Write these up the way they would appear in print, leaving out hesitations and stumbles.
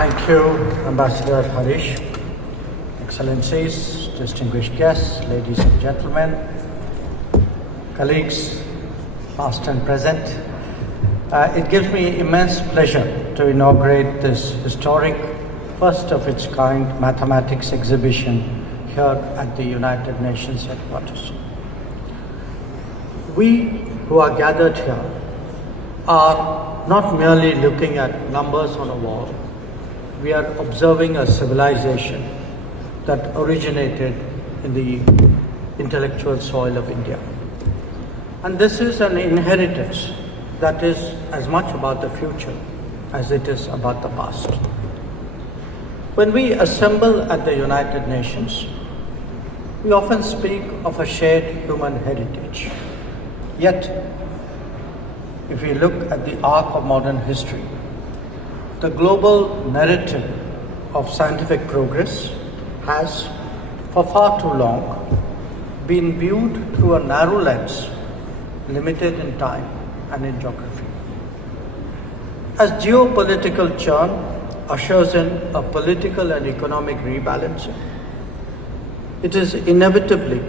Thank you, Ambassador Harish. Excellencies, distinguished guests, ladies and gentlemen, colleagues, past and present. It gives me immense pleasure to inaugurate this historic, first of its kind mathematics exhibition here at the United Nations headquarters. We who are gathered here are not merely looking at numbers on a wall. We are observing a civilization that originated in the intellectual soil of India. And this is an inheritance that is as much about the future as it is about the past. When we assemble at the United Nations, we often speak of a shared human heritage. Yet, if we look at the arc of modern history, the global narrative of scientific progress has, for far too long, been viewed through a narrow lens, limited in time and in geography. As geopolitical churn ushers in a political and economic rebalancing, it is inevitably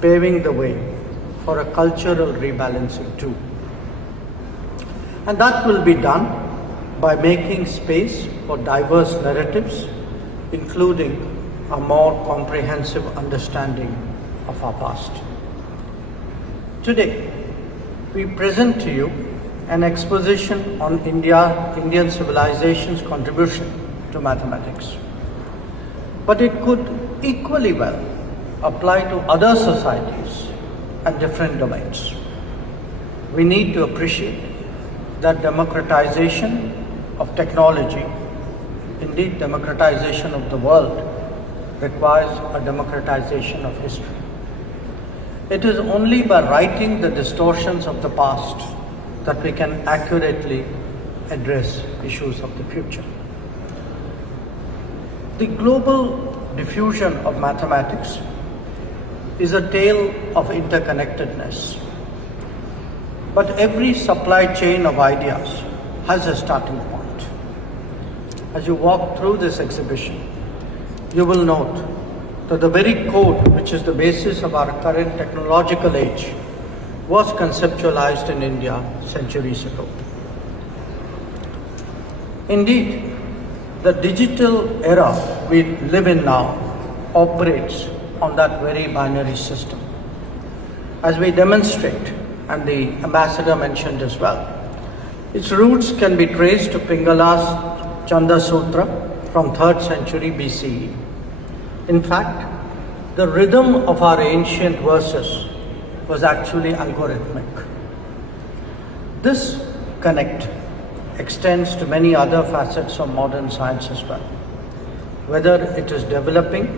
paving the way for a cultural rebalancing too. And that will be done by making space for diverse narratives, including a more comprehensive understanding of our past. Today, we present to you an exposition on Indian civilization's contribution to mathematics. But it could equally well apply to other societies and different domains. We need to appreciate that democratization of technology, indeed democratization of the world, requires a democratization of history. It is only by righting the distortions of the past that we can accurately address issues of the future. The global diffusion of mathematics is a tale of interconnectedness. But every supply chain of ideas has a starting point. As you walk through this exhibition, you will note that the very code which is the basis of our current technological age was conceptualized in India centuries ago. Indeed, the digital era we live in now operates on that very binary system. As we demonstrate, and the ambassador mentioned as well, its roots can be traced to Pingala's Chanda Sutra from 3rd century BCE. In fact, the rhythm of our ancient verses was actually algorithmic. This connect extends to many other facets of modern science as well, whether it is developing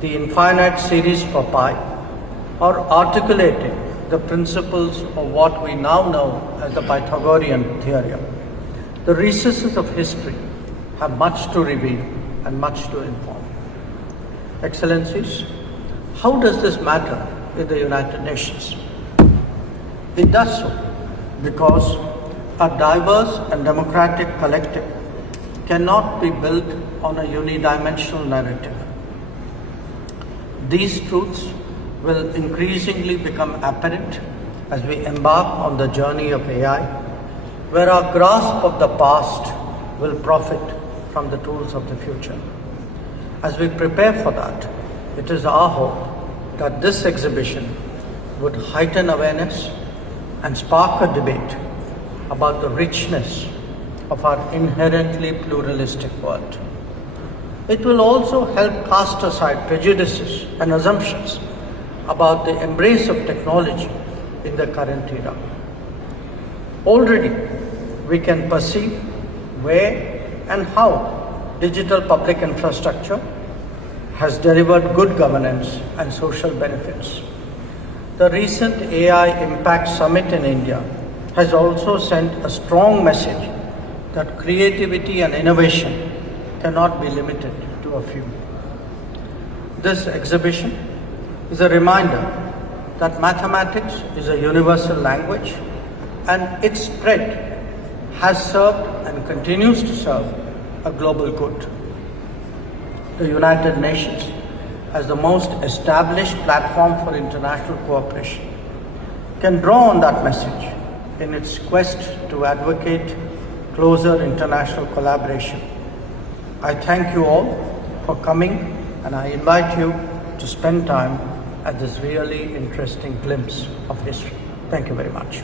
the infinite series for pi or articulating the principles of what we now know as the Pythagorean theorem. The recesses of history have much to reveal and much to inform. Excellencies, how does this matter in the United Nations? It does so because a diverse and democratic collective cannot be built on a unidimensional narrative. These truths will increasingly become apparent as we embark on the journey of AI, where our grasp of the past will profit from the tools of the future. As we prepare for that, it is our hope that this exhibition would heighten awareness and spark a debate about the richness of our inherently pluralistic world. It will also help cast aside prejudices and assumptions about the embrace of technology in the current era. Already, we can perceive where and how digital public infrastructure has delivered good governance and social benefits. The recent AI Impact Summit in India has also sent a strong message that creativity and innovation cannot be limited to a few. This exhibition is a reminder that mathematics is a universal language and its spread has served and continues to serve a global good. The United Nations, as the most established platform for international cooperation, can draw on that message in its quest to advocate closer international collaboration. I thank you all for coming, and I invite you to spend time at this really interesting glimpse of history. Thank you very much.